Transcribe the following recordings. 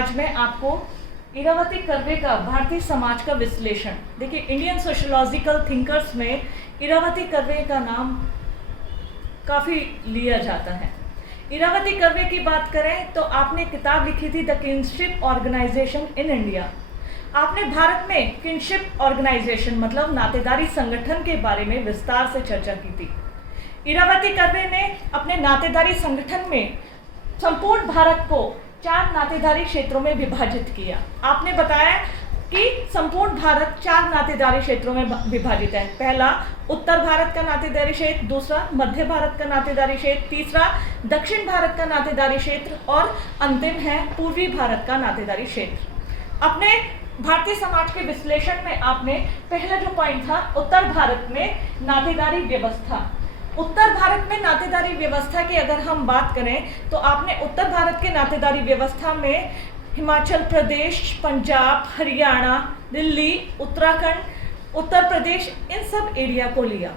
आज मैं आपको इरावती कर्वे का भारतीय समाज का विश्लेषण, देखिए इंडियन सोशोलॉजिकल थिंकर्स में इरावती कर्वे का नाम काफ़ी लिया जाता है। इरावती कर्वे की बात करें तो आपने किताब लिखी थी the kinship organization in India. आपने भारत में किनशिप ऑर्गेनाइजेशन मतलब नातेदारी संगठन के बारे में विस्तार से चर्चा की थी। इरावती कर्वे ने अपने नातेदारी संगठन में संपूर्ण भारत को 4 नातेदारी क्षेत्रों में विभाजित किया। आपने बताया कि संपूर्ण भारत 4 नातेदारी क्षेत्रों में विभाजित है। पहला उत्तर भारत का नातेदारी क्षेत्र, दूसरा मध्य भारत का नातेदारी क्षेत्र, तीसरा दक्षिण भारत का नातेदारी क्षेत्र और अंतिम है पूर्वी भारत का नातेदारी क्षेत्र। अपने भारतीय समाज के विश्लेषण में आपने पहला जो पॉइंट था उत्तर भारत में नातेदारी व्यवस्था। उत्तर भारत में नातेदारी व्यवस्था की अगर हम बात करें तो आपने उत्तर भारत के नातेदारी व्यवस्था में हिमाचल प्रदेश, पंजाब, हरियाणा, दिल्ली, उत्तराखंड, उत्तर प्रदेश इन सब एरिया को लिया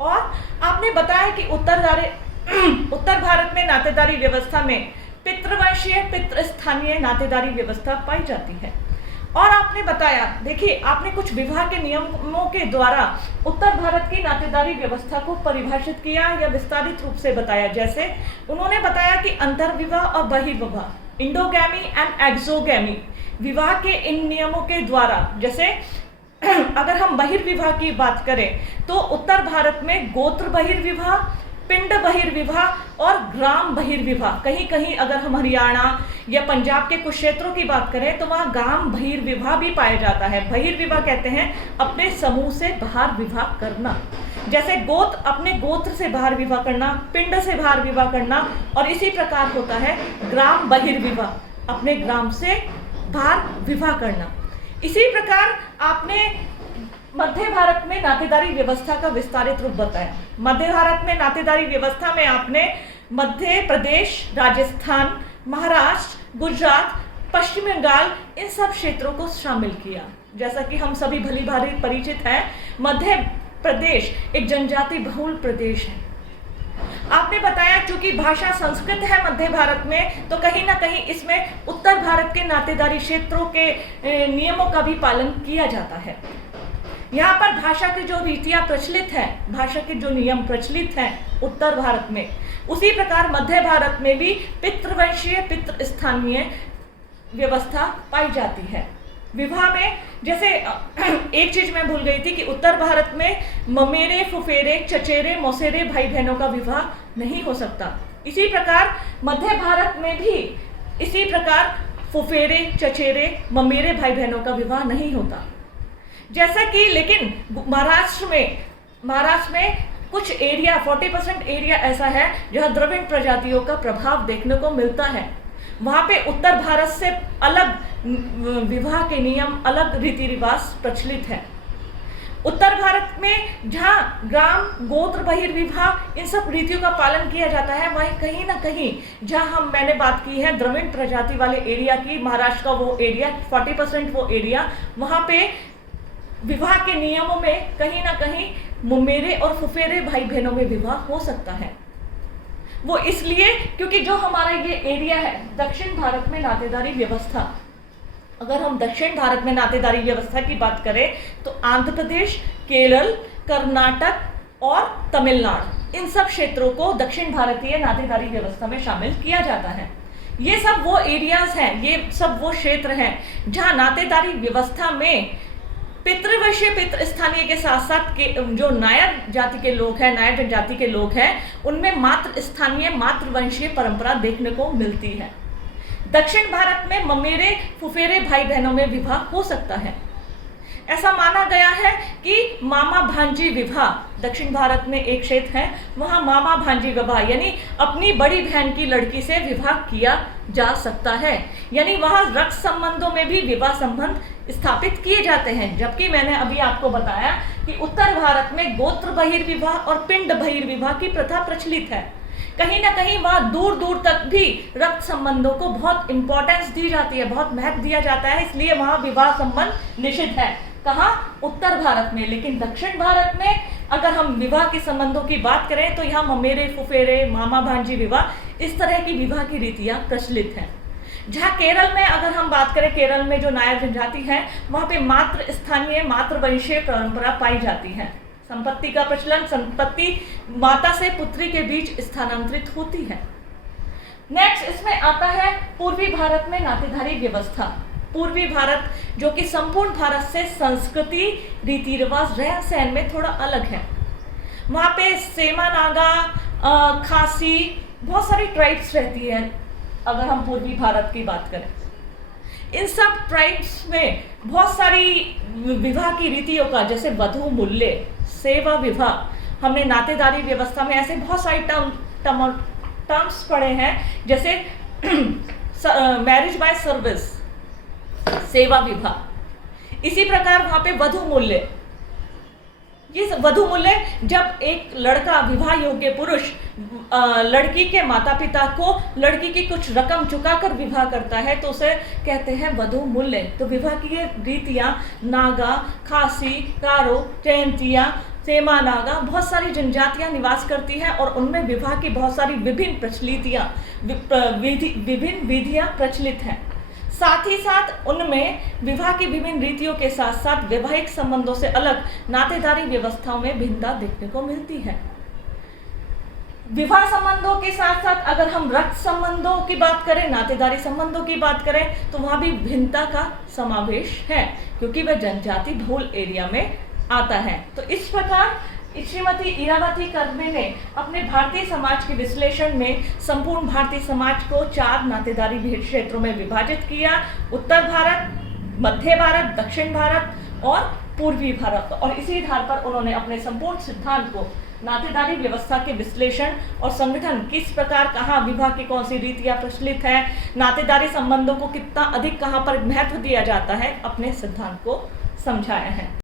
और आपने बताया कि उत्तर भारत में नातेदारी व्यवस्था में पितृवंशीय पितृस्थानीय नातेदारी व्यवस्था पाई जाती है। और आपने बताया, देखिए आपने कुछ विवाह के नियमों के द्वारा उत्तर भारत की नातेदारी व्यवस्था को परिभाषित किया या विस्तारित रूप से बताया। जैसे उन्होंने बताया कि अंतर्विवाह और बहिर्विवाह, इंडोगैमी एंड एक्सोगैमी विवाह के इन नियमों के द्वारा, जैसे अगर हम बहिर्विवाह की बात करें तो उत्तर भारत में गोत्र बहिर्विवाह, पिंड बहिर्विवाह और ग्राम बहिर्विवाह, कहीं कहीं अगर हम हरियाणा या पंजाब के कुछ क्षेत्रों की बात करें तो वहाँ ग्राम बहिर्विवाह भी पाया जाता है। बहिर्विवाह कहते हैं अपने समूह से बाहर विवाह करना, जैसे गोत्र अपने गोत्र से बाहर विवाह करना, पिंड से बाहर विवाह करना, और इसी प्रकार होता है ग्राम बहिर्विवाह, अपने ग्राम से बाहर विवाह करना। इसी प्रकार आपने मध्य भारत में नातेदारी व्यवस्था का विस्तारित रूप बताया। मध्य भारत में नातेदारी व्यवस्था में आपने मध्य प्रदेश, राजस्थान, महाराष्ट्र, गुजरात, पश्चिम बंगाल इन सब क्षेत्रों को शामिल किया। जैसा कि हम सभी भली भांति परिचित हैं, मध्य प्रदेश एक जनजाति बहुल प्रदेश है। आपने बताया चूंकि भाषा संस्कृत है मध्य भारत में, तो कहीं ना कहीं इसमें उत्तर भारत के नातेदारी क्षेत्रों के नियमों का भी पालन किया जाता है। यहाँ पर भाषा की जो रीतियाँ प्रचलित हैं, भाषा के जो नियम प्रचलित हैं उत्तर भारत में, उसी प्रकार मध्य भारत में भी पितृवंशीय पितृस्थानीय व्यवस्था पाई जाती है। विवाह में जैसे एक चीज मैं भूल गई थी कि उत्तर भारत में ममेरे, फुफेरे, चचेरे, मौसेरे भाई बहनों का विवाह नहीं हो सकता। इसी प्रकार मध्य भारत में भी इसी प्रकार फुफेरे, चचेरे, ममेरे भाई बहनों का विवाह नहीं होता। जैसा कि लेकिन महाराष्ट्र में कुछ एरिया 40% एरिया ऐसा है जहाँ द्रविड़ प्रजातियों का प्रभाव देखने को मिलता है। वहाँ पे उत्तर भारत से अलग विवाह के नियम, अलग रीति रिवाज प्रचलित है। उत्तर भारत में जहाँ ग्राम, गोत्र बहिर्विवाह इन सब रीतियों का पालन किया जाता है, वहीं कहीं ना कहीं जहाँ मैंने बात की है द्रविड़ प्रजाति वाले एरिया की, महाराष्ट्र का वो एरिया 40% वो एरिया, वहाँ पे विवाह के नियमों में कहीं ना कहीं ममेरे और फुफेरे भाई बहनों में विवाह हो सकता है। वो इसलिए क्योंकि जो हमारा ये एरिया है दक्षिण भारत में नातेदारी व्यवस्था, अगर हम दक्षिण भारत में नातेदारी व्यवस्था की बात करें तो आंध्र प्रदेश, केरल, कर्नाटक और तमिलनाडु इन सब क्षेत्रों को दक्षिण भारतीय नातेदारी व्यवस्था में शामिल किया जाता है। ये सब वो एरियाज हैं, ये सब वो क्षेत्र हैं जहाँ नातेदारी व्यवस्था में पितृवंशीय पितृस्थानीय के साथ साथ जो नायर जाति के लोग हैं, नायर जनजाति के लोग हैं, उनमें मातृ स्थानीय मातृवंशीय परंपरा देखने को मिलती है। दक्षिण भारत में ममेरे, फुफेरे भाई बहनों में विवाह हो सकता है। ऐसा माना गया है कि मामा भांजी विवाह, दक्षिण भारत में एक क्षेत्र है वहाँ मामा भांजी विवाह यानी अपनी बड़ी बहन की लड़की से विवाह किया जा सकता है, यानी वहाँ रक्त संबंधों में भी विवाह संबंध स्थापित किए जाते हैं। जबकि मैंने अभी आपको बताया कि उत्तर भारत में गोत्र बहिर्विवाह और पिंड बहिर्विवाह की प्रथा प्रचलित है। कहीं ना कहीं वहाँ दूर दूर तक भी रक्त संबंधों को बहुत इंपॉर्टेंस दी जाती है, बहुत महत्व दिया जाता है, इसलिए वहाँ विवाह संबंध निषिद्ध है। कहाँ? उत्तर भारत में। लेकिन दक्षिण भारत में अगर हम विवाह के संबंधों की बात करें तो यहाँ ममेरे, फुफेरे, मामा भांजी विवाह, इस तरह की विवाह की रीतियाँ प्रचलित हैं। जहाँ केरल में अगर हम बात करें, केरल में जो नायर जनजाति है वहाँ पे मात्र स्थानीय मात्र वंशीय परंपरा पाई जाती है। संपत्ति का प्रचलन, संपत्ति माता से पुत्री के बीच स्थानांतरित होती है। नेक्स्ट इसमें आता है पूर्वी भारत में नातेदारी व्यवस्था। पूर्वी भारत जो कि संपूर्ण भारत से संस्कृति, रीति रिवाज, रहन सहन में थोड़ा अलग है। वहाँ पे सेमा, नागा, खासी, बहुत सारी ट्राइब्स रहती है। अगर हम पूर्वी भारत की बात करें, इन सब ट्राइब्स में बहुत सारी विवाह की रीतियों का, जैसे वधू मूल्य, सेवा विवाह, हमने नातेदारी व्यवस्था में ऐसे बहुत सारी टर्म्स पढ़े हैं, जैसे मैरिज बाय सर्विस, सेवा विवाह। इसी प्रकार वहां पे वधू मूल्य, ये वधू मूल्य जब एक लड़का, विवाह योग्य पुरुष लड़की के माता पिता को लड़की की कुछ रकम चुकाकर विवाह करता है तो उसे कहते हैं वधू मूल्य। तो विवाह की ये रीतियां नागा, खासी, गारो, जयंतिया, सेमा, नागा, बहुत सारी जनजातियां निवास करती हैं और उनमें विवाह की बहुत सारी विभिन्न विधियां प्रचलित हैं। साथ ही साथ उनमें विवाह की विभिन्न रीतियों के साथ साथ वैवाहिक संबंधों से अलग नातेदारी व्यवस्थाओं में भिन्नता देखने को मिलती है। विवाह संबंधों के साथ साथ अगर हम रक्त संबंधों की बात करें, नातेदारी संबंधों की बात करें, तो वहां भी भिन्नता का समावेश है, क्योंकि वह जनजाति बहुल एरिया में आता है। तो इस प्रकार श्रीमती इरावती कर्वे ने अपने भारतीय समाज के विश्लेषण में संपूर्ण भारतीय समाज को 4 नातेदारी क्षेत्रों में विभाजित किया: उत्तर भारत, मध्य भारत, दक्षिण भारत और पूर्वी भारत। और इसी आधार पर उन्होंने अपने संपूर्ण सिद्धांत को नातेदारी व्यवस्था के विश्लेषण और संगठन, किस प्रकार कहाँ विवाह की कौन सी रीतियां प्रचलित है, नातेदारी संबंधों को कितना अधिक कहाँ पर महत्व दिया जाता है, अपने सिद्धांत को समझाया है।